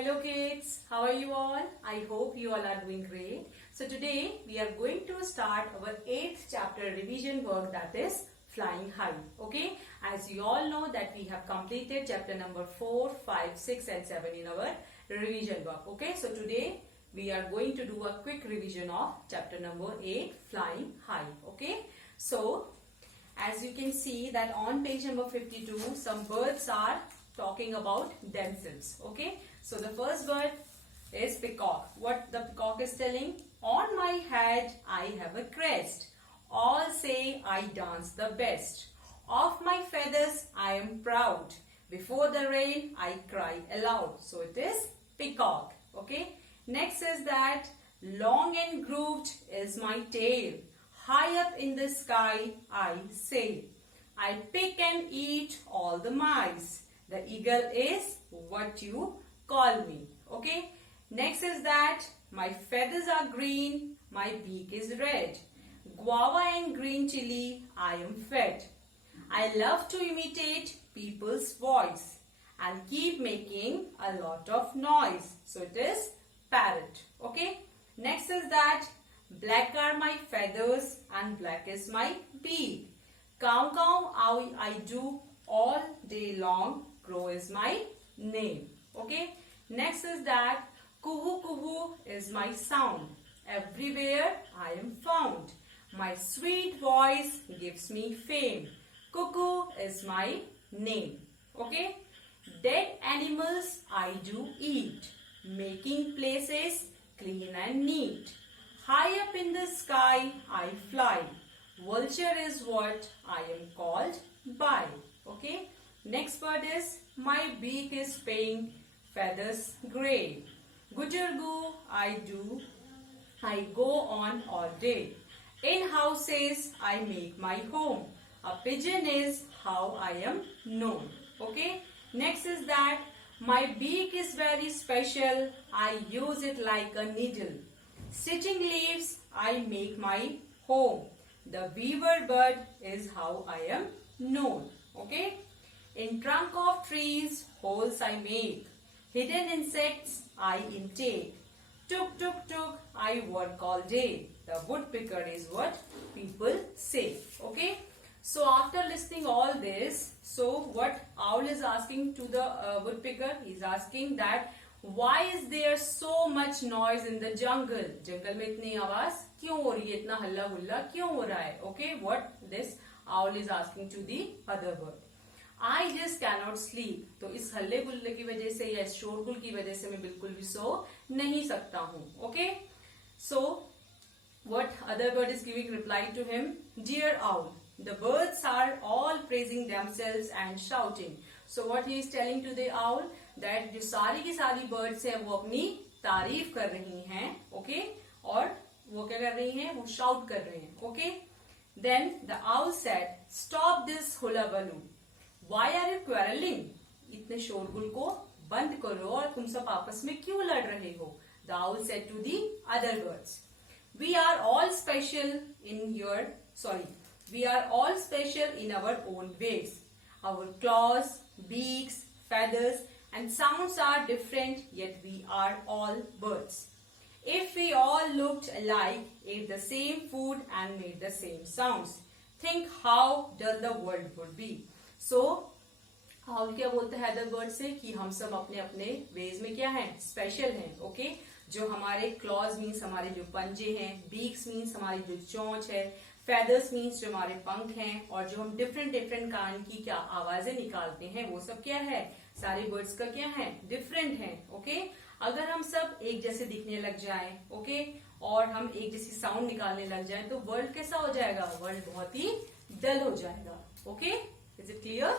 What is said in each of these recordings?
Hello kids, how are you all? I hope you all are doing great. So today we are going to start our 8th chapter revision work, that is flying high. Okay, as you all know that we have completed chapter number 4, 5, 6 and 7 in our revision work. Okay, so today we are going to do a quick revision of chapter number 8, flying high. Okay, so as you can see that on page number 52 some birds are talking about themselves. Okay, so the first bird is peacock. What the peacock is telling: on my head I have a crest, all say I dance the best, of my feathers I am proud, before the rain I cry aloud. So it is peacock. Okay, next is that long and grooved is my tail, high up in the sky I sail, I pick and eat all the mice, the eagle is what you call me. Okay, next is that my feathers are green, my beak is red, guava and green chili I am fed, I love to imitate people's voice and keep making a lot of noise. So it is parrot. Okay, next is that black are my feathers and black is my beak, cow cow I do all day long, crow is my name. Okay, next is that kuhu kuhu is my sound, everywhere I am found, my sweet voice gives me fame, cuckoo is my name. Okay, dead animals I do eat, making places clean and neat, high up in the sky I fly, vulture is what I am called by. Okay, next word is my beak is pink, feathers grey, goo I go on all day, in houses I make my home, a pigeon is how I am known. Okay, next is that my beak is very special, I use it like a needle, stitching leaves I make my home, the weaver bird is how I am known. Okay, in trunk of trees holes I make, hidden insects I intake, tuk tuk tuk I work all day, the woodpecker is what people say. Okay, so after listening all this, so what owl is asking to the woodpecker, he is asking that why is there so much noise in the jungle, जंगल में इतनी आवाज क्यों हो रही है, इतना हल्ला गुल्ला क्यों हो रहा है. Okay, what this owl is asking to the other bird. I just cannot sleep. तो इस हल्ले गुल्ले की वजह से या शोरगुल की वजह से मैं बिल्कुल भी सो नहीं सकता हूँ. Okay, so what other bird is giving reply to him? Dear owl, the birds are all praising themselves and shouting. So what he is telling to the owl that जो सारी की सारी birds हैं वो अपनी तारीफ कर रही हैं. Okay, और वो क्या कर रही हैं, वो shout कर रहे हैं. Okay, then the owl said, stop this hullabaloo. Why are you quarreling? इतने शोरगुल को बंद करो और तुम सब आपस में क्यों लड़ रहे हो. The owl said to the other birds, we are all special in our own ways. Our claws, beaks, feathers and sounds are different, yet we are all birds. If we all looked alike, ate the same food and made the same sounds, think how dull the world would be. So, owl क्या बोलते हैं other bird से कि हम सब अपने अपने वेज में क्या हैं, स्पेशल हैं. ओके, जो हमारे क्लॉज मीन्स हमारे जो पंजे हैं, बीक्स मीन्स हमारी जो चोंच है, फेदर्स मीन्स जो हमारे पंख हैं, और जो हम डिफरेंट डिफरेंट काइंड की क्या आवाजें निकालते हैं वो सब क्या है, सारे बर्ड्स का क्या है, डिफरेंट है. ओके, अगर हम सब एक जैसे दिखने लग जाएं, ओके, और हम एक जैसी साउंड निकालने लग जाएं तो वर्ल्ड कैसा हो जाएगा, वर्ल्ड बहुत ही डल हो जाएगा. Okay, is it clear?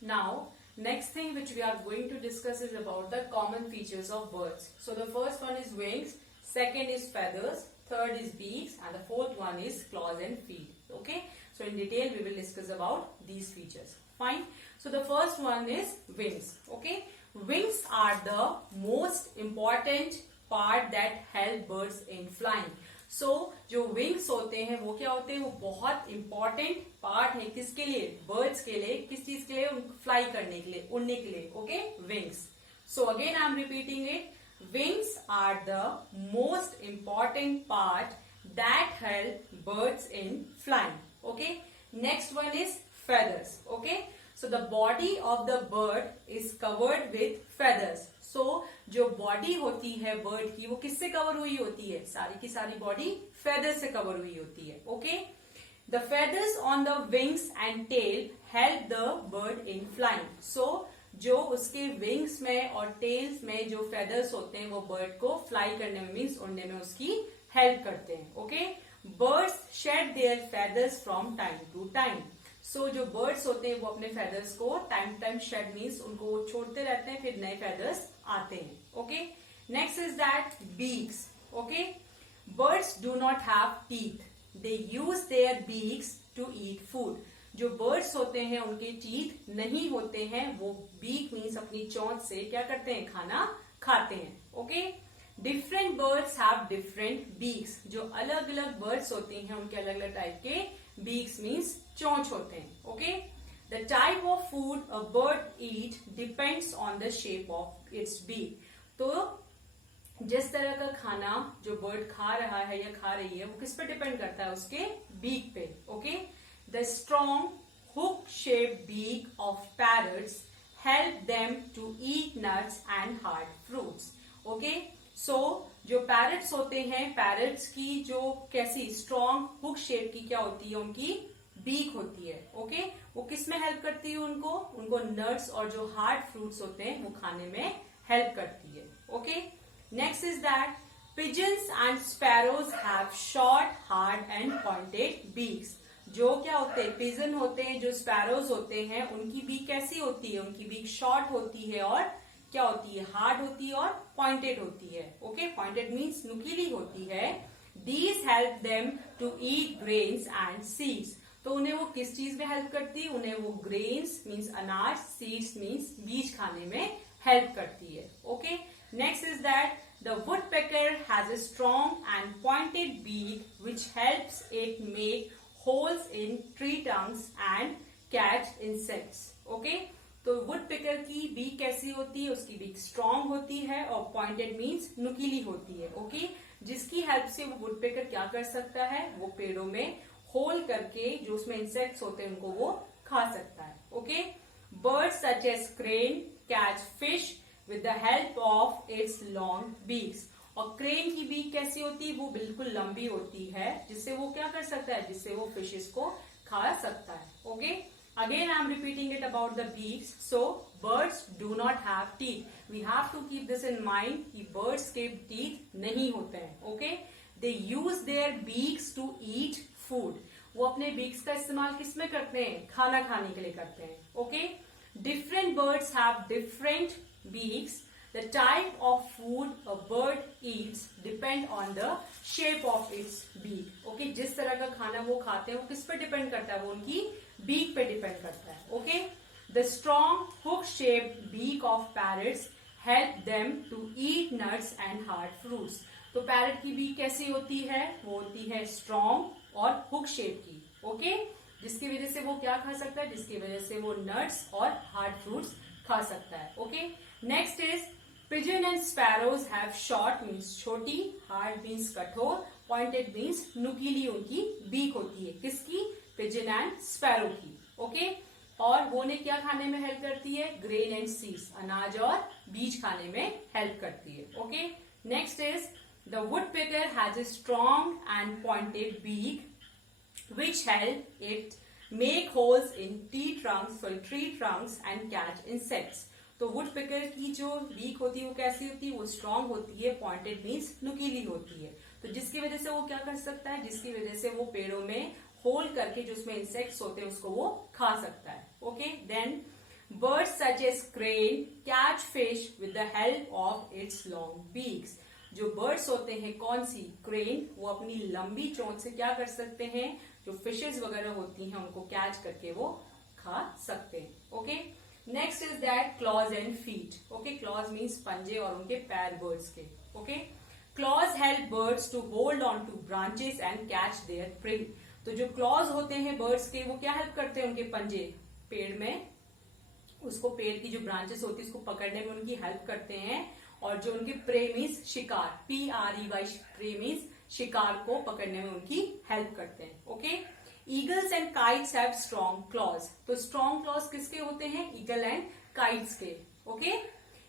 Now, next thing which we are going to discuss is about the common features of birds. So the first one is wings, second is feathers, third is beaks, and the fourth one is claws and feet. Okay, so in detail we will discuss about these features. Fine. So the first one is wings. Okay, wings are the most important part that help birds in flying. So जो विंग्स होते हैं वो क्या होते हैं, वो बहुत important part है किसके लिए, बर्ड्स के लिए. किस चीज के लिए, फ्लाई करने के लिए, उड़ने के लिए. Okay, wings. So again I am repeating it. Wings are the most important part that help birds in flying. Okay. Next one is feathers. Okay. So the body of the bird is covered with feathers. So जो बॉडी होती है बर्ड की वो किससे कवर हुई होती है? सारी की सारी बॉडी फेदर से कवर हुई होती है. Okay. The feathers on the wings and tail help the bird in flying. So जो उसके विंग्स में और टेल्स में जो फेदर्स होते हैं वो बर्ड को फ्लाई करने में मीन्स उड़ने में उसकी हेल्प करते हैं. Okay. Birds shed their feathers from time to time. So जो बर्ड्स होते हैं वो अपने फेदर्स को time to time shed means उनको वो छोड़ते रहते हैं, फिर नए फेदर्स आते हैं. Okay. Next is that beaks. Okay. Birds do not have teeth. They use their beaks to eat food. जो बर्ड्स होते हैं उनके टीथ नहीं होते हैं, वो बीक मीन्स अपनी चोंच से क्या करते हैं? खाना खाते हैं. Okay. Different birds have different beaks. जो अलग अलग बर्ड्स होती हैं उनके अलग अलग टाइप के बीक्स मीन्स चोंच होते हैं. Okay. The type of food a bird eat depends on the shape of its beak. तो जिस तरह का खाना जो बर्ड खा रहा है या खा रही है वो किस पे डिपेंड करता है? उसके बीक पे. Okay. The strong hook-shaped beak of parrots help them to eat nuts and hard fruits. Okay, so जो पैरट्स होते हैं, पैरट्स की जो कैसी स्ट्रॉन्ग हुक शेप की क्या होती है? उनकी बीक होती है. ओके. वो किस में हेल्प करती है? उनको नट्स और जो हार्ड फ्रूट्स होते हैं वो खाने में हेल्प करती है. Okay. Next is that pigeons and sparrows have short, hard and pointed beaks. जो क्या होते हैं? पिजन होते हैं, जो स्पैरोज होते हैं उनकी बीक कैसी होती है? उनकी बीक शॉर्ट होती है और क्या होती है? हार्ड होती है और पॉइंटेड होती है. ओके. पॉइंटेड मीन्स नुकीली होती है. These help them to eat grains and seeds. तो उन्हें वो किस चीज में हेल्प करती है? उन्हें वो ग्रेन्स मीन्स अनाज, सीड्स मीन्स बीज खाने में हेल्प करती है. Okay. Next is that the woodpecker has a strong and pointed beak which helps it make holes in tree trunks and catch insects. Okay. तो वुडपेकर की बीक कैसी होती है? उसकी बीक स्ट्रॉन्ग होती है और पॉइंटेड मीन्स नुकीली होती है. ओके. जिसकी हेल्प से वो वुडपेकर क्या कर सकता है? वो पेड़ों में होल करके जो उसमें इंसेक्ट्स होते हैं उनको वो खा सकता है. Okay. Birds such as crane catch fish with the help of its long beaks. और क्रेन की बीक कैसी होती है? वो बिल्कुल लंबी होती है जिससे वो क्या कर सकता है? जिससे वो फिशेस को खा सकता है. Okay. Again I am repeating it about the beaks. So birds do not have teeth. We have to keep this in mind कि बर्ड्स के टीथ नहीं होते हैं. Okay. They use their beaks to eat food. वो अपने बीक्स का इस्तेमाल किस में करते हैं? खाना खाने के लिए करते हैं. Okay. Different birds have different beaks. The type of food a bird eats depend on the shape of its beak. Okay, जिस तरह का खाना वो खाते हैं वो किस पे डिपेंड करता है? वो उनकी बीक पे डिपेंड करता है. Okay, the strong hook-shaped beak of parrots help them to eat nuts and hard fruits. तो पैरट की बीक कैसी होती है? वो होती है स्ट्रॉन्ग और हुक शेप की. ओके. जिसकी वजह से वो क्या खा सकता है? जिसकी वजह से वो नट्स और हार्ड फ्रूट्स खा सकता है. Okay. Next is pigeon and sparrows have short means छोटी, हार्ड मीन्स कठोर, पॉइंटेड मीन्स नुकीली उनकी बीक होती है. किसकी? पिजन एंड स्पैरो की. ओके. और वो ने क्या खाने में हेल्प करती है? ग्रेन एंड सीड्स, अनाज और बीज खाने में हेल्प करती है. Okay. Next is the woodpecker has a strong and pointed beak which help it make holes in tree trunks and catch insects. तो वुडपेकर की जो बीक होती है वो कैसी होती है? वो स्ट्रॉन्ग होती है, पॉइंटेड मीन्स नुकीली होती है. तो जिसकी वजह से वो क्या कर सकता है? जिसकी वजह से वो पेड़ों में होल करके जो उसमें इंसेक्ट्स होते हैं उसको वो खा सकता है. Okay. Then birds such as crane catch fish with the help of its long beaks. जो बर्ड्स होते हैं कौन सी? क्रेन. वो अपनी लंबी चोंच से क्या कर सकते हैं? जो फिशेस वगैरह होती हैं उनको कैच करके वो खा सकते हैं. Okay. Next is that claws and feet. Okay. Claws means पंजे और उनके पैर बर्ड्स के. Okay. Claws help birds to hold on to branches and catch their prey. तो जो क्लॉज होते हैं बर्ड्स के वो क्या हेल्प करते हैं? उनके पंजे पेड़ में उसको पेड़ की जो ब्रांचेस होती है उसको पकड़ने में उनकी हेल्प करते हैं, और जो उनके प्रे मीन्स शिकार, PREY प्रे मीन्स शिकार को पकड़ने में उनकी हेल्प करते हैं। Okay, eagles and kites have strong claws. तो स्ट्रॉन्ग क्लॉज किसके होते हैं? ईगल एंड काइट्स के। Okay,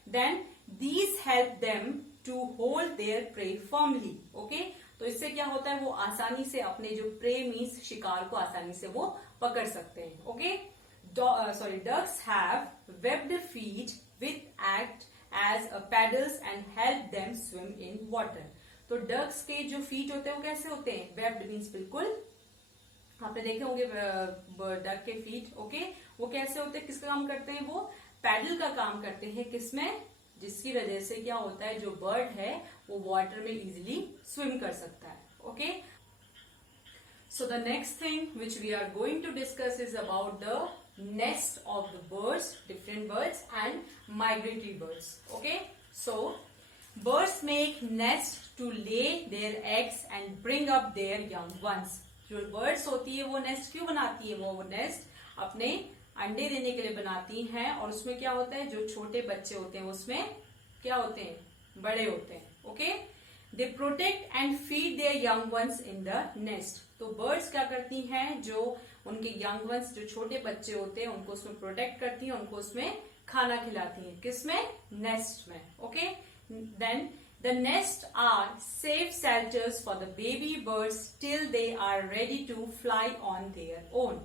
then these help them to hold their prey firmly. Okay, तो इससे क्या होता है, वो आसानी से अपने जो प्रे मीन्स शिकार को आसानी से वो पकड़ सकते हैं। Okay, ducks have webbed feet with act as paddles and help them swim in water. तो डक्स के जो फीट होते हैं वो कैसे होते हैं? वेब्ड मीन्स बिल्कुल, आपने देखे होंगे डक के फीट। ओके, वो कैसे होते हैं, किसका काम करते हैं? वो पैडल का काम करते हैं। किसमें? जिसकी वजह से क्या होता है, जो बर्ड है वो वाटर में इजीली स्विम कर सकता है। Okay, so the next thing which we are going to discuss is about the nest of the birds, different birds and migratory birds. Okay, so birds make nest to lay their eggs and bring up their young ones। जो birds होती है वो nest क्यों बनाती है? वो nest अपने अंडे देने के लिए बनाती हैं, और उसमें क्या होता है, जो छोटे बच्चे होते हैं उसमें क्या होते हैं? बड़े होते हैं। Okay, they protect and feed their young ones in the nest. तो बर्ड्स क्या करती हैं, जो उनके यंग वंस, जो छोटे बच्चे होते हैं उनको उसमें प्रोटेक्ट करती हैं, उनको उसमें खाना खिलाती हैं। किसमें? नेस्ट में। Okay, then the nests are safe shelters for the baby birds till they are ready to fly on their own।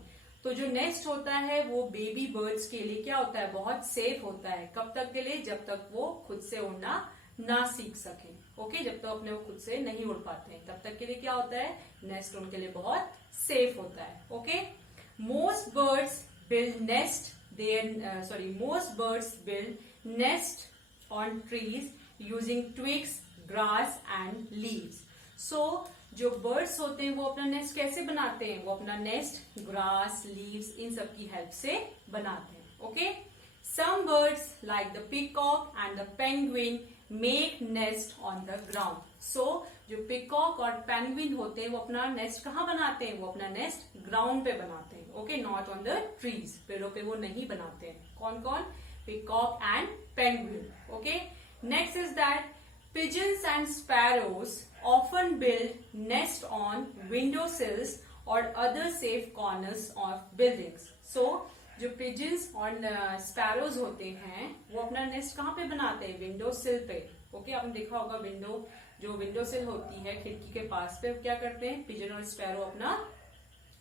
तो जो नेस्ट होता है वो बेबी बर्ड्स के लिए क्या होता है? बहुत सेफ होता है। कब तक के लिए? जब तक वो खुद से उड़ना ना सीख सके। ओके, जब तक अपने वो खुद से नहीं उड़ पाते हैं तब तक के लिए क्या होता है? नेस्ट उनके लिए बहुत सेफ होता है। Okay, most birds build nest on trees using twigs, grass and leaves. So जो बर्ड्स होते हैं वो अपना नेस्ट कैसे बनाते हैं? वो अपना नेस्ट ग्रास, लीव्स, इन सब की हेल्प से बनाते हैं। Okay, some birds like the peacock and the penguin make nest on the ground. So जो पीकॉक और पेंगुइन होते हैं वो अपना नेस्ट कहाँ बनाते हैं? वो अपना नेस्ट ग्राउंड पे बनाते हैं। Okay, not on the trees, पेड़ों पे वो नहीं बनाते हैं। कौन कौन? Peacock and penguin. Okay, next is that pigeons and sparrows often build nest on windowsills or other safe corners of buildings। So जो pigeons और sparrows होते हैं वो अपना नेस्ट कहाँ पे बनाते हैं? विंडो सिल पे। ओके, आपने देखा होगा जो विंडो सिल होती है खिड़की के पास पे, क्या करते हैं? पिजन और स्पैरो अपना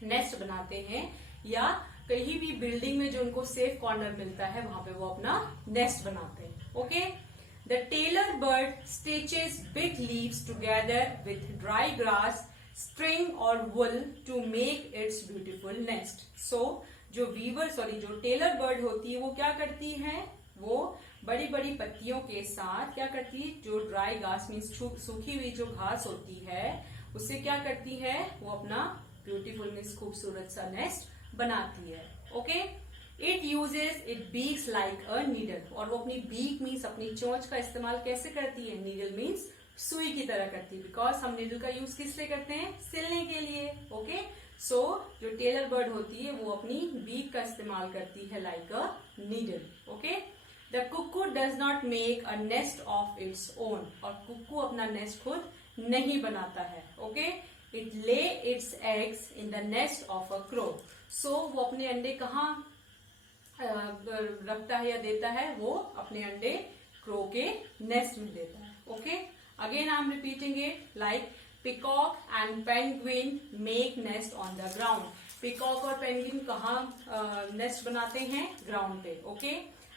नेस्ट बनाते हैं, या कहीं भी बिल्डिंग में जो उनको सेफ कॉर्नर मिलता है वहां पे वो अपना नेस्ट बनाते हैं। Okay, the tailor bird stitches big leaves together with dry grass, string or wool to make its beautiful nest। So जो टेलर बर्ड होती है वो क्या करती है? वो बड़ी बड़ी पत्तियों के साथ क्या करती है? जो ड्राई घास मीन्स सूखी हुई जो घास होती है उससे क्या करती है? वो अपना ब्यूटीफुल मीन्स खूबसूरत सा नेस्ट बनाती है। Okay, it uses it beaks like a needle. और वो अपनी बीक मीन्स अपनी चोंच का इस्तेमाल कैसे करती है? नीडल मीन्स सुई की तरह करती है, बिकॉज हम नीडल का यूज किस लिए करते हैं? सिलने के लिए। ओके, सो जो टेलर बर्ड होती है वो अपनी बीक का इस्तेमाल करती है like a needle. Okay, the cuckoo does not make a nest of its own. और कुक्कू अपना नेस्ट खुद नहीं बनाता है। Okay, it lay its eggs in the nest of a crow. So वो अपने अंडे कहाँ रखता है या देता है? वो अपने अंडे क्रो के नेस्ट में देता है। Okay, again I am repeating it like peacock and penguin make nest on the ground. Peacock और पेंगुइन कहाँ नेस्ट बनाते हैं? ग्राउंड पे। Okay,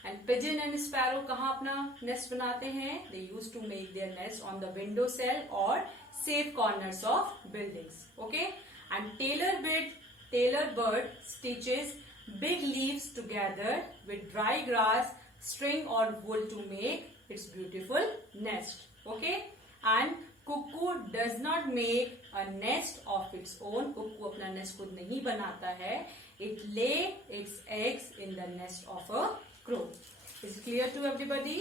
and pigeon and sparrow कहाँ अपना नेस्ट बनाते हैं? They use to make their nest on the window sill और safe corners of buildings. Okay, and tailor bird stitches big leaves together with dry grass, string or wool to make its beautiful nest. Okay, and cuckoo does not make a nest of its own। cuckoo अपना nest खुद नहीं बनाता है। it lay its eggs in the nest of a crow। Is it clear to everybody?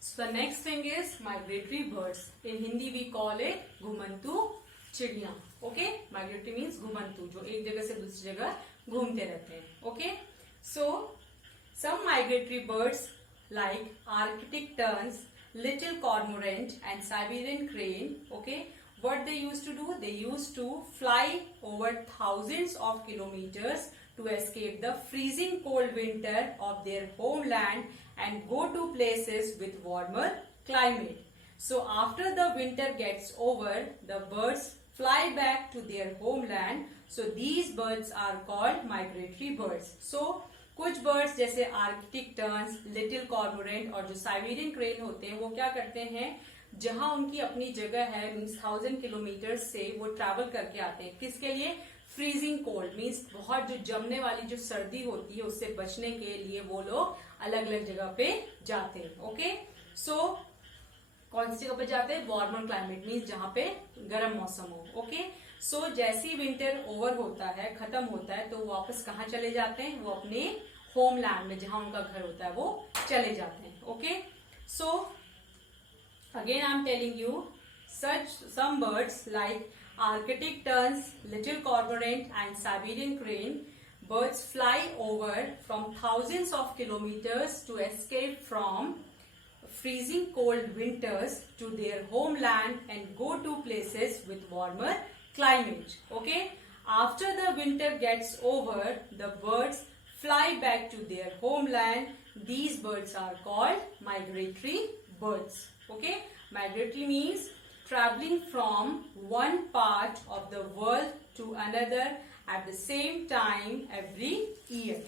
So the next thing is migratory birds। in Hindi we call it घुमंतु चिड़िया। Okay, migratory means घुमंतु, जो एक जगह से दूसरी जगह घूमते रहते हैं। ओके, सो Some migratory birds like Arctic terns, little cormorant and Siberian crane, okay, what they used to do? They used to fly over thousands of kilometers to escape the freezing cold winter of their homeland and go to places with warmer climate. So after the winter gets over, the birds fly back to their homeland. So these birds are called migratory birds. So कुछ बर्ड्स जैसे Arctic turns, little cormorant और जो Siberian crane होते हैं वो क्या करते हैं, जहां उनकी अपनी जगह है मीन्स 1000 किलोमीटर से वो ट्रैवल करके आते हैं. किसके लिए? फ्रीजिंग कोल्ड मीन्स बहुत जो जमने वाली जो सर्दी होती है उससे बचने के लिए वो लोग अलग अलग जगह पे जाते हैं. ओके, सो कौन सी जगह पे जाते हैं? वार्मर क्लाइमेट मीन्स जहां पे गर्म मौसम हो. ओके, सो जैसे ही विंटर ओवर होता है, खत्म होता है, तो वो वापस कहाँ चले जाते हैं? वो अपने होमलैंड में जहां उनका घर होता है वो चले जाते हैं. Okay, so again I am telling you such some birds like Arctic terns, little cormorant and Siberian crane, birds fly over from thousands of kilometers to escape from freezing cold winters to their homeland and go to places with warmer climate. Okay, after the winter gets over, the birds fly back to their homeland. These birds are called migratory birds. Okay, migratory means traveling from one part of the world to another at the same time every year.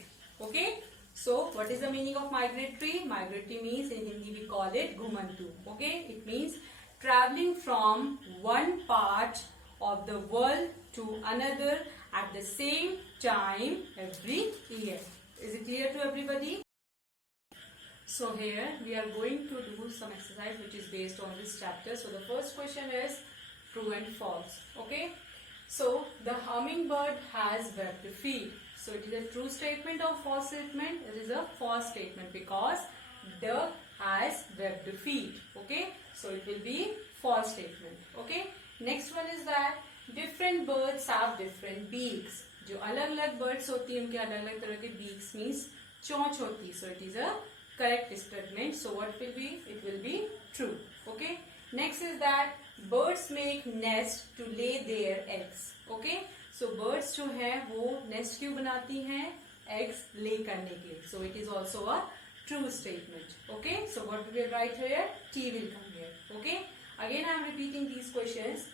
Okay, so what is the meaning of migratory? Migratory means in Hindi we call it ghumantu. Okay, it means traveling from one part of the world to another at the same time every year. Is it clear to everybody? So here we are going to do some exercise which is based on this chapter. So the first question is true and false. Okay, so the hummingbird has webbed feet. So it is a true statement or false statement? It is a false statement because duck has webbed feet. Okay, so it will be false statement. Okay, next one is that different birds have different beaks. जो अलग अलग birds होती हैं उनके अलग अलग तरह के beaks means चोंच होती है. So it is a correct statement. So what will be? It will be true. Okay, next is that birds make nest to lay their eggs. Okay, so birds जो है वो nest क्यों बनाती हैं? Eggs lay करने के लिए. So it is also a true statement. Okay, so what we will write here? T will come here. Okay, again I am repeating these questions.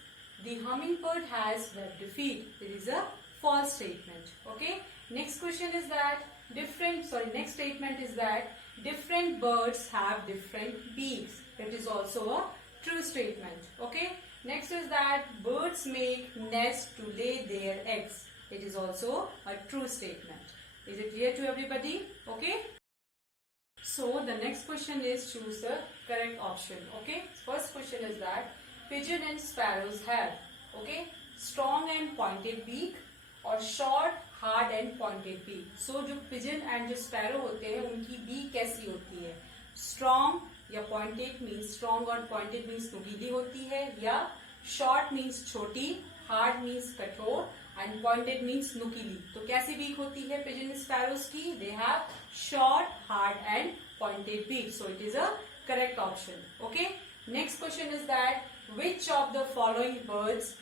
The hummingbird has webbed feet. It is a false statement. Okay, next question is that next statement is that different birds have different beaks. It is also a true statement. Okay, next is that birds make nest to lay their eggs. It is also a true statement. Is it clear to everybody? Okay, so the next question is choose the correct option. Okay, first question is that pigeon and sparrows have, okay, strong and pointed beak और short, hard and pointed beak. So जो pigeon and जो sparrow होते हैं उनकी beak कैसी होती है? Strong या pointed means strong और pointed means नुकीली होती है, या short means छोटी, hard means कठोर and pointed means नुकीली. तो कैसी beak होती है pigeon sparrows की? They have short, hard and pointed beak. So it is a correct option. Okay. Next question is that which of the following birds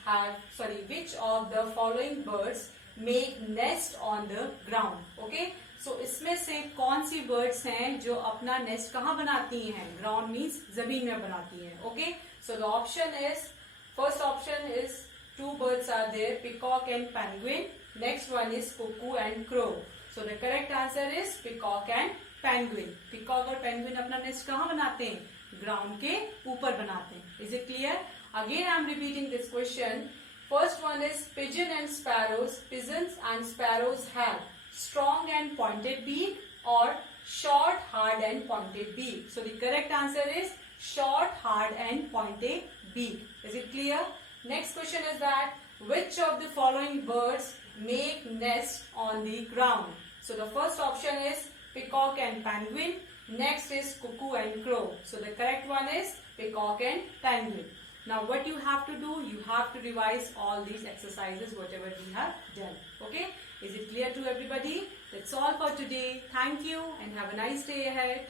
make nest on the ground? Okay, so इसमें से कौन सी birds हैं जो अपना nest कहाँ बनाती हैं? Ground means जमीन में बनाती हैं. Okay, so the option is, first option is two birds are there, peacock and penguin. Next one is cuckoo and crow. So the correct answer is peacock and penguin. Peacock और penguin अपना nest कहाँ बनाते हैं? Ground के ऊपर बनाते हैं. Is it clear? Again I am repeating this question. First one is pigeon and sparrows. Pigeons and sparrows have strong and pointed beak or short, hard and pointed beak. So the correct answer is short, hard and pointed beak. Is it clear? Next question is that which of the following birds make nest on the ground? So the first option is peacock and penguin. Next is cuckoo and crow. So the correct one is peacock and penguin. Now what you have to do, you have to revise all these exercises, whatever we have done. Okay? Is it clear to everybody? That's all for today. Thank you and have a nice day ahead.